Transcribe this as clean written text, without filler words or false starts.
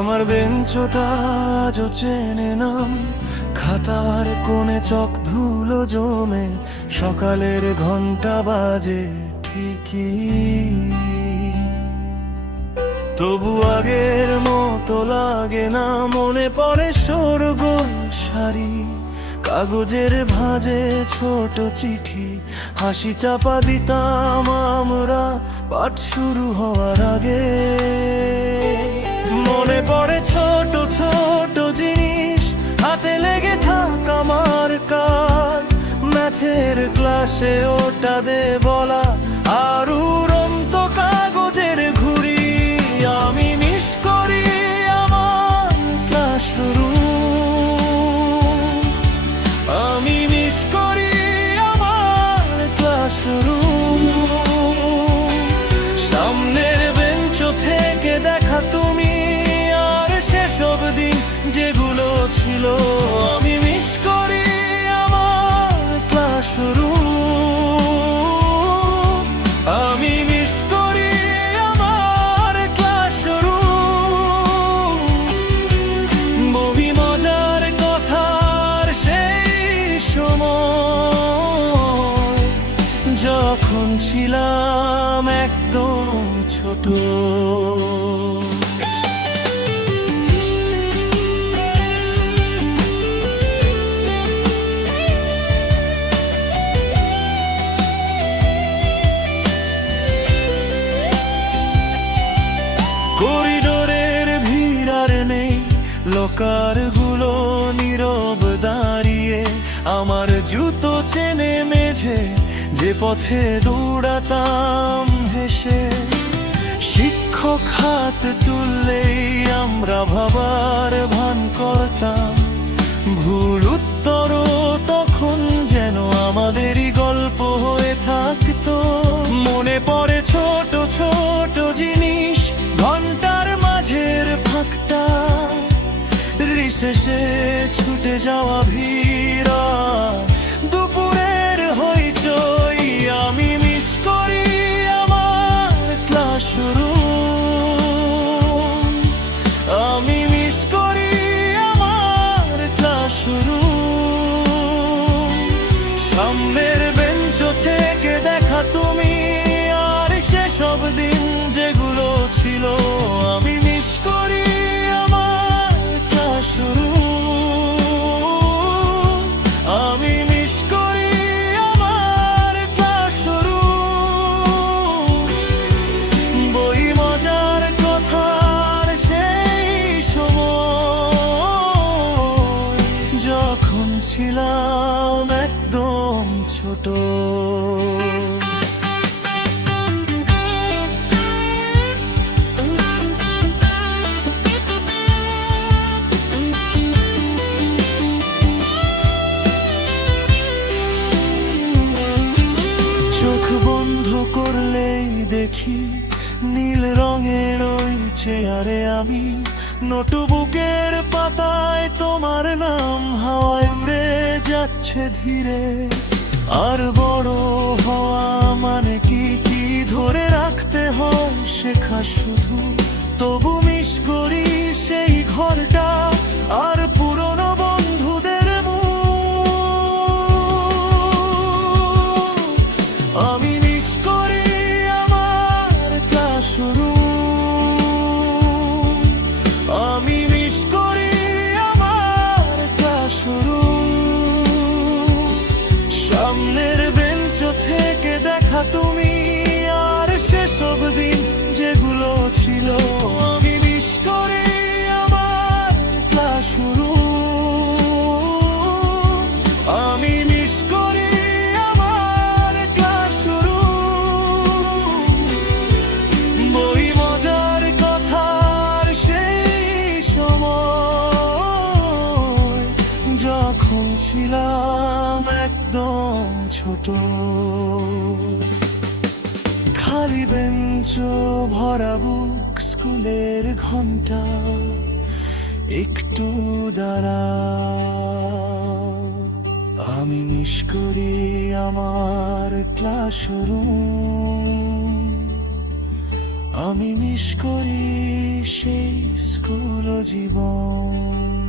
আমার বেঞ্চটা আজও চেনে নাম, খাতার কোণে চক ধুলো জমে, সকালের ঘন্টা বাজে ঠিকই। তবু আগের মতো লাগে না, মনে পড়ে সরগোল শাড়ি, কাগজের ভাঁজে ছোট চিঠি, হাসি চাপা দিতাম আমরা পাঠ শুরু হওয়ার আগে। মনে পড়ে ছোট ছোট জিনিস, হাতে লেগে থাক আমার কাজ, ম্যাথের ক্লাসে ওটা দে বলা, আর উড়ন্ত কাগজের ঘুড়ি। আমি মিস করি আমার ক্লাসরুম, আমি মিস করি আমার ক্লাসরুম। সামনের বেঞ্চ থেকে দেখা তুমি, আর সেসব দিন যেগুলো ছিল। আমি মিস করি আমার ক্লাসরুম, আমি মিস করি আমার ক্লাসরুম। বহি মজার কথার সেই সময়, যখন ছিলাম একদম ছোট। করিডোরের ভিড় আর নেই, লোকারগুলো নীরব দাঁড়িয়ে, আমার জুতো চেনে মেঝে, যে পথে দৌড়াতাম হেসে। শিক্ষক হাত তুললেই আমরা ভাবার ভান করতাম, ভুল উত্তরও তখন যেন আমাদেরই গল্প হয়ে থাকতো। মনে পড়ে ছোট ছোট জিনিস, ঘন্টার মাঝের ফাঁকটা, রিসেসে ছুটে যাওয়া ভিড়, দুপুরের হইচই। আমি মিস করি আমার ক্লাসরুম, আমি মিস করি আমার ক্লাসরুম। সামনের বেঞ্চ থেকে দেখা তুমি, আর সেসব দিন যেগুলো ছিল। আমি মিস করি আমার ক্লাসরুম, আমি মিস করি আমার ক্লাসরুম। বই মজার কথার সেই সময়, যখন ছিলাম একদম ছোট। চোখ বন্ধ করলেই দেখি নীল রঙের ওই চেয়ারে আমি, নোটবুকের পাতায় তোমার নাম হাওয়ায় উড়ে যাচ্ছে ধীরে। আর বড় হওয়া মানে কি কি ধরে রাখতে হয় শেখা শুধু। তবু মিস করি সেই ঘরটা, আর পুরনো বন্ধুদের মুখ। আমি মিস করি আমার ক্লাসরুম, আমি মিস করি আমার ক্লাসরুম। সামনের বেঞ্চ থেকে দেখা তুমি, আর সেসব দিন যেগুলো ছিল। আমি মিস করি আমার ক্লাসরুম, আমি মিস করি আমার ক্লাসরুম। বই মজার কথার সেই সময়, যখন ছিলাম একদম ছোট। খালি বেঞ্চ ভরা বুক, স্কুলের ঘন্টা, একটু দাঁড়াও। আমি মিস করি আমার ক্লাসরুম, আমি মিস করি সেই স্কুল জীবন।